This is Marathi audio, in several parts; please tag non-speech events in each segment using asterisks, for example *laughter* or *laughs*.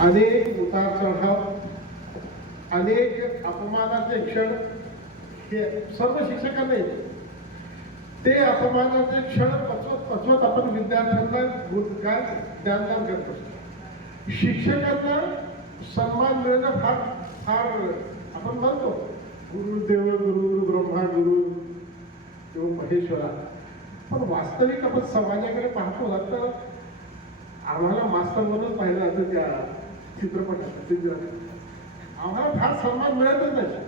अनेक उतार चढाव अनेक अपमानाचे क्षण हे सर्व शिक्षकांना येते. ते अपमानाचे क्षण पचवत पचवत आपण विद्यार्थ्यांना गुण- काय ज्ञानदान करत असतो शिक्षकांना सन्मान मिळणं फार फार आपण म्हणतो गुरुदेव गुरु ब्रह्मा गुरु किंवा महेश्वरा. पण वास्तविक आपण समाजाकडे पाहतो ना तर आम्हाला मास्तर म्हणून पाहिलं जातं त्या चित्रपट आम्हाला फार सन्मान मिळतच नाही.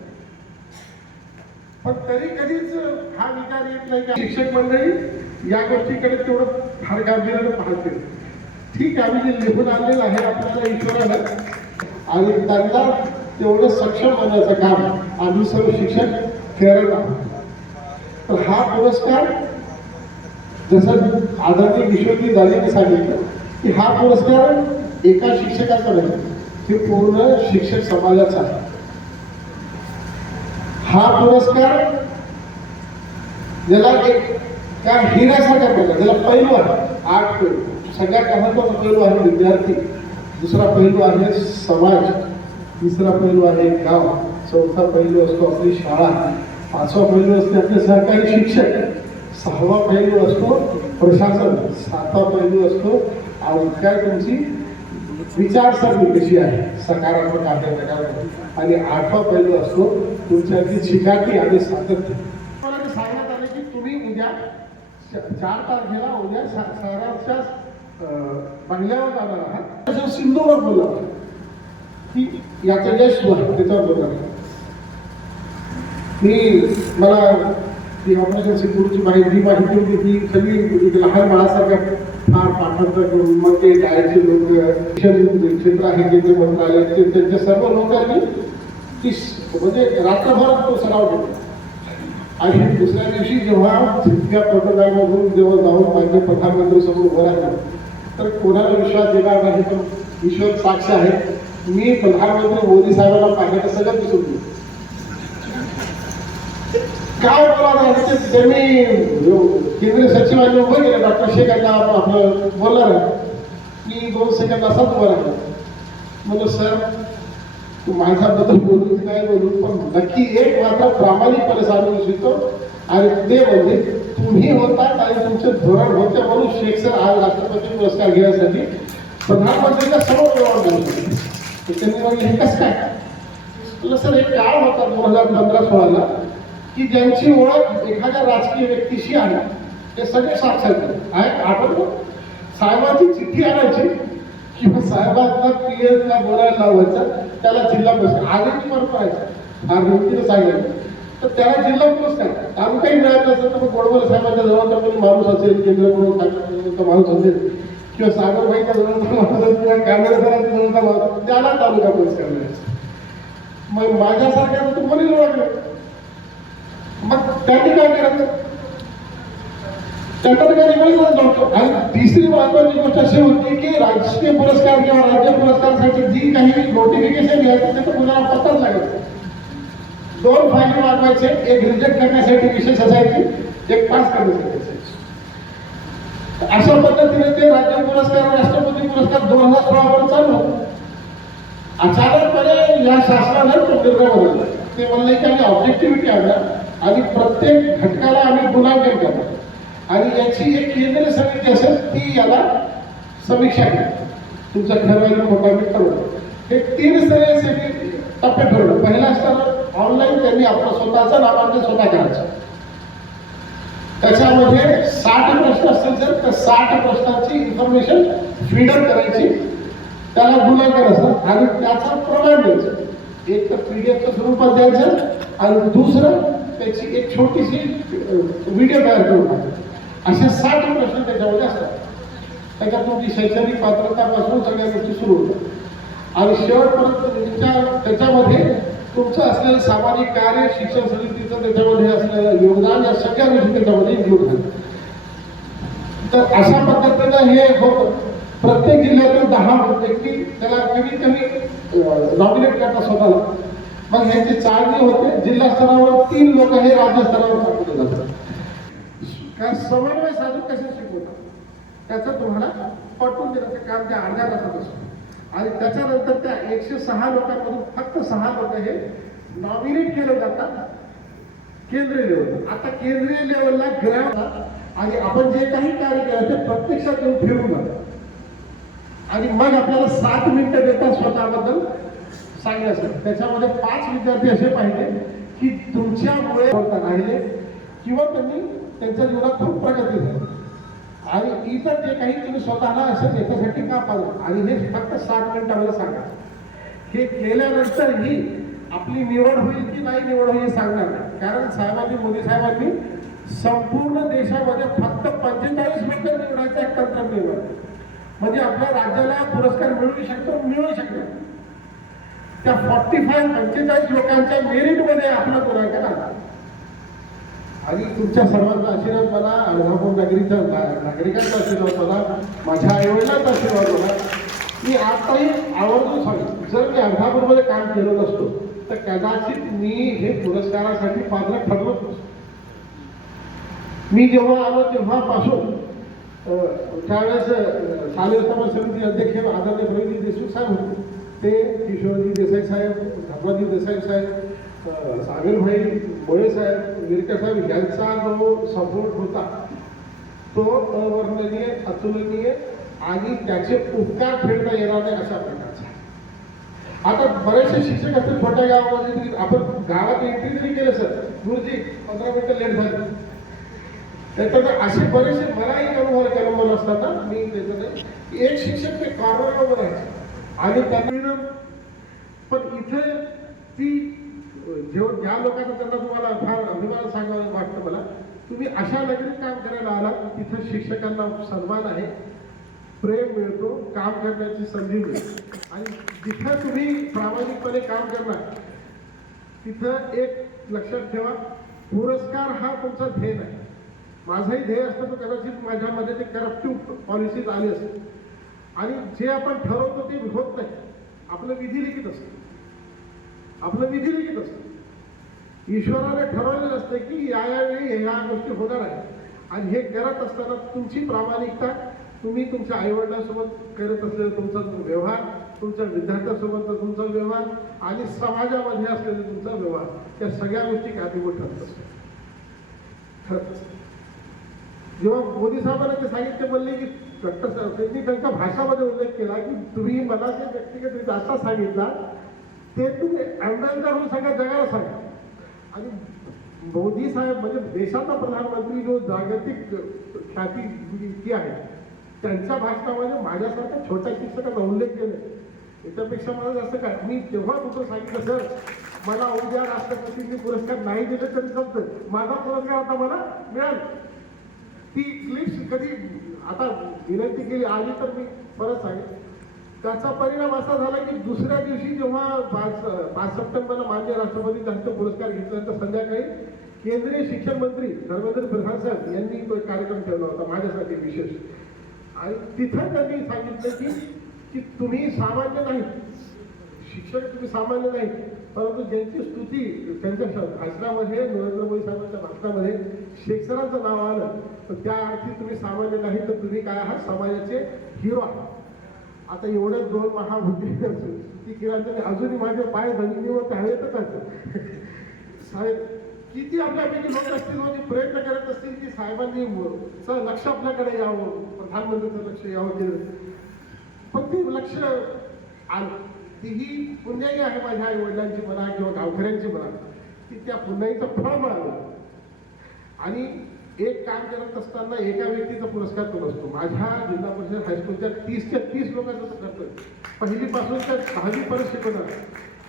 पण तरी कधीच हा विचार येत नाही की? शिक्षक मंडळी या गोष्टीकडे तेवढं फार गांभीर्याने पाहते ठीक आहे आम्ही जे लिहून आणलेलं आहे आपल्याला ईश्वरानं आणि त्यांना तेवढं सक्षम होण्याचं काम आम्ही सर्व शिक्षक करत आहोत. तर हा पुरस्कार जसं आदरणीय विश्वजी दादांनी सांगितलं की हा पुरस्कार एका शिक्षकाचा नाही हे पूर्ण शिक्षक समाजाचा आहे. हा पुरस्कार ज्याला एक त्या हिऱ्यासारखा प्रकार ज्याला पैलू आहे आठ पैलू सगळ्यात महत्त्वाचा पैलू आहे विद्यार्थी. दुसरा पैलू आहे समाज. तिसरा पैलू आहे गाव. चौथा पैलू असतो आपली शाळा. पाचवा पैलू असते आपले सहकारी शिक्षक. सहावा पैलू असतो प्रशासन. सातवा पैलू असतो आणि काय तुमची? विचारसरणी कशी आहे? सकारात्मक आहे आणि आठवा पैलू असतो तुमच्यातली चिकाटी आणि सातत्य. सांगण्यात आले की तुम्ही उद्या चार तारखेला उद्या सा- बंगल्यावर जाणार आहात. त्याच्यावर सिंधूवर बोला की याचं यश आहे त्याच्यावर बोला मी मला ती ऑपरेशन सिंधूरची माहिती माहिती होती ती सगळी लहान बाळासारख्या फार पाठांतर करून मग ते डायरेक्टचे लोक शिक्षण क्षेत्र आहे केंद्र मंत्रालय ते त्यांच्या सर्व लोकांनी ती म्हणजे रात्रभर तो सराव केला आणि दुसऱ्या दिवशी जेव्हा तिथल्या पटोदामधून जेव्हा जाऊन माझे प्रधानमंत्री समोर उभं राहिलं तर कोणाला विश्वास देणार नाही तो ईश्वर साक्ष आहे. मी प्रधानमंत्री मोदी साहेबांना पाहिलं सगळं दिसून गेलो काय बोला नाही त्यांनी केंद्रीय सचिवांनी उभं केलं डॉक्टर शेखांना आपलं बोलणार मी दोन सेकंद असाच उभा राहिला म्हणलं सर तू माझ्याबद्दल बोलू की नाही बोलू पण नक्की एक मात्र प्रामाणिकपणे सांगू इच्छितो आणि ते म्हणजे तुम्ही होतात आणि तुमचे धोरण होते म्हणून शेख सर आज राष्ट्रपती पुरस्कार घेण्यासाठी प्रधानमंत्रीच्या समोर व्यवहार बोलू शकले. त्यांनी म्हणजे हे कसं काय? म्हटलं सर एक काळ होता दोन हजार पंधरा सोळाला की ज्यांची ओळख एखाद्या राजकीय व्यक्तीशी आहे ते सगळे साक्षात आहे आपण साहेबांची चिठ्ठी आणायची किंवा साहेबांना पी एसला बोलायला लावायचं त्याला जिल्हा पुरस्कार आजही बरोबर करायचं फार व्यक्तीने सांगितलं तर त्याला जिल्हा पुरस्कार तालुकाही काही असेल तर मग गोडबोले साहेबांच्या जवळ कोणी माणूस असेल केंद्र म्हणून साहेबांचा माणूस असेल किंवा सागरबाईच्या जवळचा माणूस असेल किंवा कॅमेराचा जवळचा माणूस त्याला तालुका पुरस्कार मिळायचा मग माझ्यासारख्या तर कोणी ओळखलं मग त्यांनी काय करायचं त्यांना काही मिळतच आणि तिसरी महत्वाची गोष्ट अशी होती की राजकीय पुरस्कार किंवा राज्य पुरस्कारासाठी जी काही नोटिफिकेशन घ्यायचं ते कुणाला पत्ताच लागायचं दोन फायदे मागवायचे एक रिजेक्ट करण्यासाठी विशेष असायची एक पास करण्यासाठी अशा पद्धतीने ते राज्य पुरस्कार राष्ट्रपती पुरस्कार दोन हजार सोळापर्यंत चालू होतं. अचानकपणे म्हणजे या शासनाने तो निर्णय बदलला. ते म्हणले की आम्ही ऑब्जेक्टिव्हिटी आणणार आणि प्रत्येक घटकाला आम्ही गुणांकन करणार. आणि याची एक केंद्र समिती असेल ती याला समीक्षा करते तुमचं ठरवायला मोठा मी ठरवलं हे तीन स्तरीय समिती टप्पे ठरवलं. पहिला स्तर ऑनलाईन त्यांनी आपलं स्वतःचा नामांकन स्वतः करायचं. त्याच्यामध्ये साठ प्रश्न असतील तर त्या साठ प्रश्नांची इन्फॉर्मेशन फीडर करायची. त्याला गुणाकार असतात आणि त्याचं प्रमाण द्यायचं. एक तर पी डी एफच्या स्वरूपात द्यायचं आणि दुसरं त्याची एक छोटीशी व्हिडिओ तयार करून असे साठ प्रश्न त्याच्यामध्ये असतात. त्याच्यात तुमची शैक्षणिक पात्रतापासून सगळ्या गोष्टी सुरू होतात. आणि शेवटपर्यंत तुमच्या त्याच्यामध्ये तुमचं असलेलं सामाजिक कार्य शिक्षण समितीचं त्याच्यामध्ये असलेलं योगदान या सगळ्या गोष्टी त्याच्यामध्ये इन्क्लूड झाल्या तर अशा पद्धतीनं हे होतं. प्रत्येक जिल्ह्यातून दहा व्यक्ती त्याला कमीत कमी नॉमिनेट करतात स्वतःला. मग ह्याची चाळणी होते. जिल्हा स्तरावर तीन लोक हे राज्य स्तरावर पाठवले जातात काय समन्वय साधून कसे शिकवतात? त्याचं तुम्हाला पटवून देण्याचं काम त्या अर्ध्या तासात असतं. आणि त्याच्यानंतर त्या एकशे सहा लोकांमधून फक्त सहा लोक हे नॉमिनेट केले जातात केंद्रीय लेवल आता केंद्रीय लेवलला ग्रॅम आणि आपण जे काही कार्य केलं ते प्रत्यक्षात येऊन फिरून आणि मग आपल्याला सात मिनिटं देतात स्वतःबद्दल सांगण्यासाठी त्याच्यामध्ये पाच विद्यार्थी असे पाहिजे की तुमच्यामुळे बोलता किंवा त्यांनी त्यांच्या जीवनात खूप प्रगती झाली. आणि इतर जे काही तुम्ही स्वतःला असं त्याच्यासाठी का पाहू आणि हे फक्त साठ मिनिटामध्ये सांगा. हे केल्यानंतरही आपली निवड होईल की नाही निवड होईल हे सांगणार नाही. कारण साहेबांनी मोदी साहेबांनी संपूर्ण देशामध्ये फक्त पंचेचाळीस मिनिटं निवडायचं एक तंत्र निवडलं म्हणजे आपल्या राज्याला पुरस्कार मिळू शकतो मिळू शकतो. त्या फॉर्टी फाय पंचेचाळीस लोकांच्या मेरिटमध्ये आपला पुरस्कार आला आणि तुमच्या सर्वांचा आशीर्वाद मला अर्धापूर नगरीचा नागरिकांचा आशीर्वाद मला माझ्या आईवडिलांचा आशीर्वाद मला. मी आताही आवर्जून सांगेन जर मी अर्धापूरमध्ये काम केलं नसतो तर कदाचित मी हे पुरस्कारासाठी पात्र ठरलोच मी जेव्हा आलो तेव्हापासून त्यावेळेस अं, समिती अध्यक्ष आदरणीय प्रवीणजी देशमुख साहेब होते. ते किशोरजी देसाई साहेब धर्माजी देसाई साहेब सागरभाई मोळे साहेब विरकर साहेब यांचा जो सपोर्ट होता तो अवर्णनीय अतुलनीय आणि त्याचे उपकार फेडता येणार नाही अशा प्रकारचा आता बरेचसे शिक्षक असतील छोट्या गावामध्ये आपण गावात एंट्री जरी केलं सर गुरुजी पंधरा मिनिटं लेट झाली. त्याच्यात असे बरेचसे मलाही अनुभव अनुभव असताना मी त्याच्यात एक शिक्षक ते कॉर्नरला राहायचे आणि त्यांना पण इथे ती जेव्हा ज्या लोकांना त्यांना तुम्हाला फार अभिमान सांगावं वाटतं मला तुम्ही अशा नगरीत काम करायला आलात तिथं शिक्षकांना सन्मान आहे प्रेम मिळतो काम करण्याची संधी मिळते. आणि जिथं तुम्ही प्रामाणिकपणे काम करणार तिथं एक लक्षात ठेवा पुरस्कार हा तुमचा ध्येय नाही. माझंही ध्येय असतं तर कदाचित माझ्यामध्ये ते करप्टिव्ह पॉलिसीज आली असते आणि जे आपण ठरवतो ते होत नाही. आपलं विधी लिखित असतं. आपलं विधिलिखित असतं. ईश्वराने ठरवलेलं असतं की या यावेळी ह्या गोष्टी होणार आहेत. आणि हे करत असताना तुमची प्रामाणिकता तुम्ही तुमच्या आईवडिलांसोबत करत असलेला तुमचा जो व्यवहार तुमच्या विद्यार्थ्यांसोबतचा तुमचा व्यवहार आणि समाजामध्ये असलेला तुमचा व्यवहार या सगळ्या गोष्टी कारणीभूत ठरत असतात. ठरत जेव्हा मोदी साहेबांना ते सांगितले बोलले की डॉक्टर साहेब त्यांनी त्यांच्या भाषामध्ये उल्लेख केला की तुम्ही मला जे व्यक्तिगत आता सांगितला ते तुम्ही अँबॅन्सर होऊन सगळ्या जगाला सांगा. आणि मोदी साहेब म्हणजे देशाचा प्रधानमंत्री जो जागतिक ख्याती जी आहे त्यांच्या भाषणामध्ये माझ्यासारख्या छोट्या शिक्षकाचा उल्लेख केले. याच्यापेक्षा मला जास्त काय? मी तेव्हा तुझं सांगितलं सर मला उद्या राष्ट्रपतींनी पुरस्कार नाही दिले तरी जमतं माझा पुरस्कार आता मला मिळाल. ती क्लिप्स कधी आता विनंती केली आली तर मी परत सांगेन. त्याचा परिणाम असा झाला की दुसऱ्या दिवशी जेव्हा पाच पाच सप्टेंबरला मान्य राष्ट्रपती त्यांचा पुरस्कार घेतल्यानंतर संध्याकाळी केंद्रीय शिक्षण मंत्री धर्मेंद्र प्रधान साहेब यांनी कार्यक्रम ठेवला होता माझ्यासाठी विशेष. आणि तिथं त्यांनी सांगितलं की की तुम्ही सामान्य नाही. शिक्षक तुम्ही सामान्य नाही. परंतु ज्यांची स्तुती त्यांच्या श- भाषणामध्ये नरेंद्र मोदी साहेबांच्या भाषणामध्ये शेखसरांचं नाव आलं तर त्या अर्थी तुम्ही सामान्य नाही तर तुम्ही काय आहात? समाजाचे हिरो आहात. आता एवढं दोन महाभूती ती किरांच्या अजूनही माझे पाय जमिनीवर त्यावेळेतच आहेत. साहेब किती आपल्यापैकी लोक असतील म्हणजे प्रयत्न करत असतील की साहेबांनी सर लक्ष आपल्याकडे यावं प्रधानमंत्र्यांचं लक्ष यावं केलं पण ते लक्ष आलं. तीही पुण्याई आहे माझ्या आई वडिलांची म्हणा किंवा गावकऱ्यांची म्हणा ती त्या पुण्याईचं फळ मिळालं. आणि एक काम करत असताना एका व्यक्तीचा पुरस्कार तो नसतो. माझ्या जिल्हा परिषद हायस्कूलच्या तीसच्या तीस लोकांचं तो करतोय पहिलीपासून दहावी दहावीपर्यंत शिकवणार.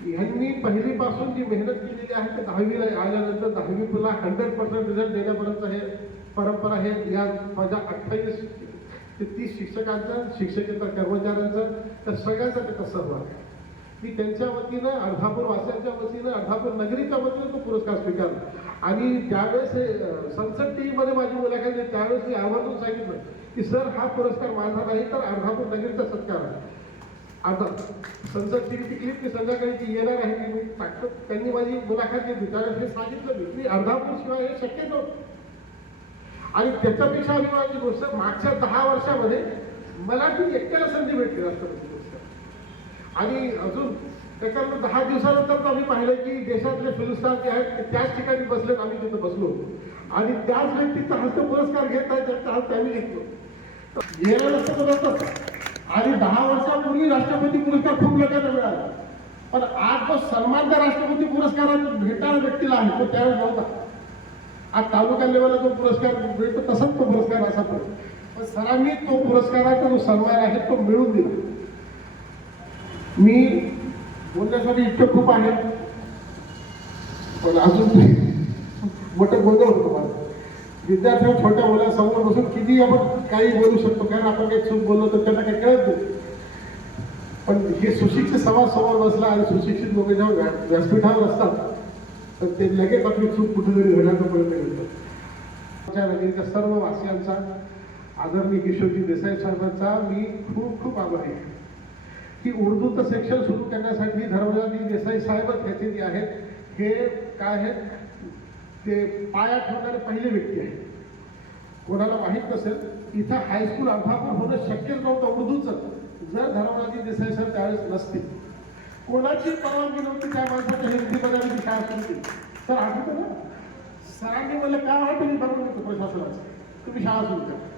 ह्यांनी पहिलीपासून जी मेहनत केलेली आहे ते दहावीला आल्यानंतर दहावी हंड्रेड पर्सेंट रिझल्ट देण्यापर्यंत हे परंपरा आहे या माझ्या अठ्ठावीस ते तीस शिक्षकांचं शिक्षकेतर कर्मचाऱ्यांचं त्या सगळ्यांचा त्याचा सहभाग मी त्यांच्या वतीनं अर्धापूर वासियांच्या वतीनं अर्धापूर नगरीच्या वतीनं तो पुरस्कार स्वीकारला. आणि त्यावेळेस हे, संसद टी व्हीमध्ये माझी मुलाखत झाली त्यावेळेस मी आवर्जून सांगितलं की सर हा पुरस्कार माझा नाही तर अर्धापूर नगरीचा सत्कार आहे. आता संसद टीव्हीची क्लिप मी संध्याकाळी ती येणार आहे की मी टाकत. त्यांनी माझी मुलाखत घेतली. त्यावेळेस हे सांगितलं मी की अर्धापूर शिवाय हे शक्य नव्हतं. आणि त्याच्यापेक्षा अभिमानाची गोष्ट मागच्या दहा वर्षामध्ये मला ती एकट्याला संधी भेटली राष्ट्रपती पुरस्कार. आणि अजून त्याच्यानंतर दहा दिवसानंतर आम्ही पाहिलं की देशातले फिल्मस्टार जे आहेत ते त्याच ठिकाणी बसलेत आम्ही तिथं बसलो. आणि त्याच व्यक्तीचा हस्त पुरस्कार घेत आहे त्यांचा हस्त आम्ही घेतलो गेलं नसतं तर नसतं आणि दहा वर्षापूर्वी राष्ट्रपती पुरस्कार खूप लोकांना मिळाला. पण आज जो सन्मान त्या राष्ट्रपती पुरस्कारात भेटणारा व्यक्तीला आहे तो त्यावेळेस नव्हता. आज तालुका लेवलला जो पुरस्कार भेटतो तसाच तो पुरस्कार असा तो. पण सरांनी तो पुरस्काराचा जो सन्मान आहे तो मिळवून दिला. मी बोलण्यासाठी इच्छुक खूप आहे. पण अजून मोठं गोंधळ होतो मला. विद्यार्थ्यांना छोट्या मुलांसमोर बसून किती आपण काही बोलू शकतो कारण आपण काही चूक बोललो तर त्यांना काही कळत नाही. पण हे सुशिक्षित समाज समोर बसला आणि सुशिक्षित लोक जेव्हा व्यासपीठावर असतात तर ते लगेच आपली चूक कुठेतरी घडण्याचा प्रयत्न करतात. आमच्या नगरीच्या सर्व वासियांचा आदरणीय किशोरजी देसाई साहेबांचा मी खूप खूप आभारी आहे. की उर्दूचं सेक्शन सुरू करण्यासाठी धर्मराजी देसाई साहेबच ह्याचे जे आहेत हे काय आहेत? ते पाया ठेवणारे पहिले व्यक्ती आहेत. कोणाला माहीत नसेल इथं हायस्कूल अर्थापूर होणं शक्यच नव्हतं उर्दूचं. जर धर्मराजी देसाई सर त्यावेळेस नसतील. कोणाची परवानगी नव्हती त्या माणसाच्या हिंदीमध्ये आम्ही ती शाळा सुरू केली. सर आठवतं ना? सरांनी मला काय वाटतं मी बरोबर होतो प्रशासनाचं? तुम्ही शाळा सुरू करा.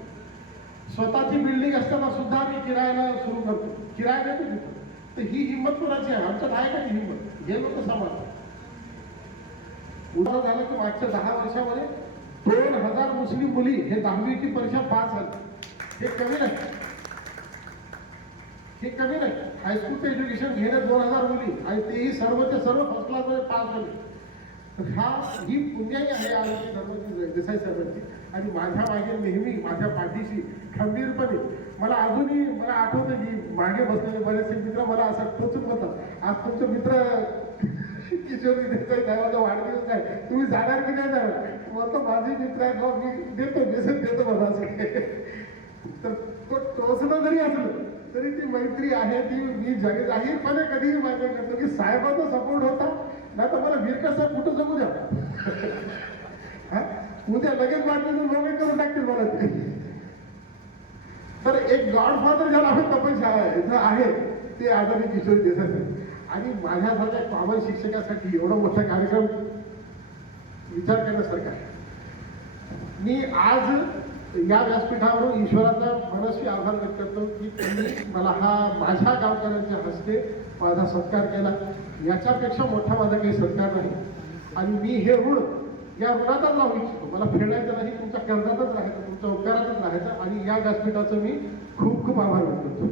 स्वतःची बिल्डिंग असताना सुद्धा आम्ही किरायाला सुरू करतो. किराया देतो तिथं. तर ही हिंमत कोणाची आहे? आमच्या ती हिंमत. हे लोक समाज उदाहरण झालं की मागच्या दहा वर्षामध्ये दोन हजार मुस्लिम मुली हे दहावीची परीक्षा पास झाली. हे कमी नाही. हे कमी नाही. हायस्कूलचं एज्युकेशन घेणे दोन हजार मुली आणि तेही सर्वच्या सर्व फर्स्ट क्लासमध्ये पास झाले. हा ही पुण्याही आहे आरोग्य धर्माची देसाई साहेबांची. आणि माझ्या मागे नेहमी माझ्या पाठीशी खंबीरपणे. मला अजूनही मला आठवतं की मागे बसलेले बरेचसे मित्र मला असं टोचून बोलतात आज तुमचे मित्र *laughs* किशोरी देसाई साहेबांचा वाढदिवस काय तुम्ही जाणार की नाही जाणार? म्हणतो माझे मित्र आहे बा, मी देतो मेसेज देतो मला असं. तर तो टोचणं जरी असलं तरी ती मैत्री आहे ती मी जग जाहीरपणे कधीही मान्य करतो की साहेबांचा सपोर्ट होता. नाही तर मला वीरकर साहेब कुठं जगू द्या? *laughs* उद्या लगेच बातमी मोबाईल करून टाकतील मला ते. तर एक गॉडफादर ज्याला आपण तपशाळा आहे. ते आदरणीय किशोर देसाई साहेब. आणि माझ्यासारख्या कॉमन शिक्षकासाठी एवढा मोठा कार्यक्रम विचार करण्यासारखा आहे. मी आज या व्यासपीठावरून ईश्वराचा मनस्वी आभार व्यक्त करतो की त्यांनी मला हा माझ्या गावकऱ्यांच्या हस्ते माझा सत्कार केला. याच्यापेक्षा मोठा माझा काही सत्कार नाही. आणि मी हे ऋण या ऋणातच राहू इच्छितो. मला फेडायचं नाही तुमच्या कर्जातच राहायचं तुमच्या लागायचा राहायचं आणि या व्यासपीठाचं मी खूप खूप आभार मानतो.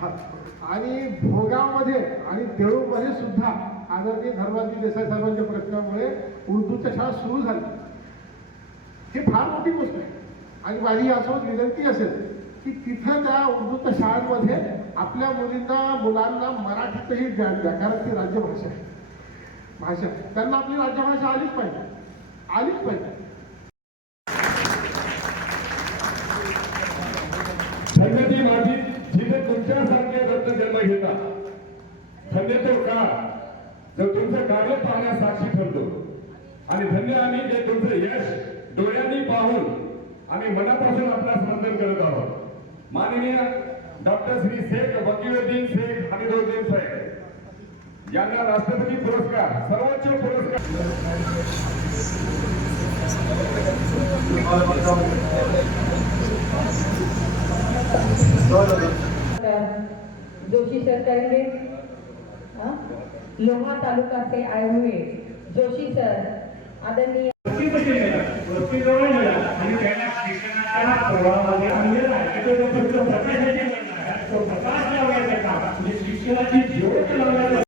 करतो आणि भोगावमध्ये आणि देऊळमध्ये सुद्धा आदरणीय धर्माजी देसाई साहेबांच्या प्रश्नामुळे उर्दूच्या शाळा सुरू झाली. ही फार मोठी गोष्ट आहे. आणि माझी यासोबत विनंती असेल की तिथं त्या उर्दूच्या शाळांमध्ये आपल्या मुलींना मुलांना मराठीतही ज्ञान द्या कारण ती राज्यभाषा आहे. भाषा त्यांना आपली राज्यभाषा आलीच पाहिजे. आलीच पाहिजे धन्यती माझी जिथे तुमच्यासारखे रत्न जन्म घेता धन्य तो का जो तुमचं कार्य पाहण्यास साक्षी ठरतो आणि धन्य आम्ही जे तुमचं यश डोळ्यांनी पाहून आम्ही मनापासून आपला समर्थन करत आहोत. माननीय डॉक्टर श्री शेख बकीरुद्दीन शेख हमीदुद्दीन साहेब. यांना राष्ट्रपती पुरस्कार सर्वोच्च पुरस्कार. जोशी सर करेंगे लोहा तालुका से आए हुए जोशी सर आदरणीय शिक्षणाची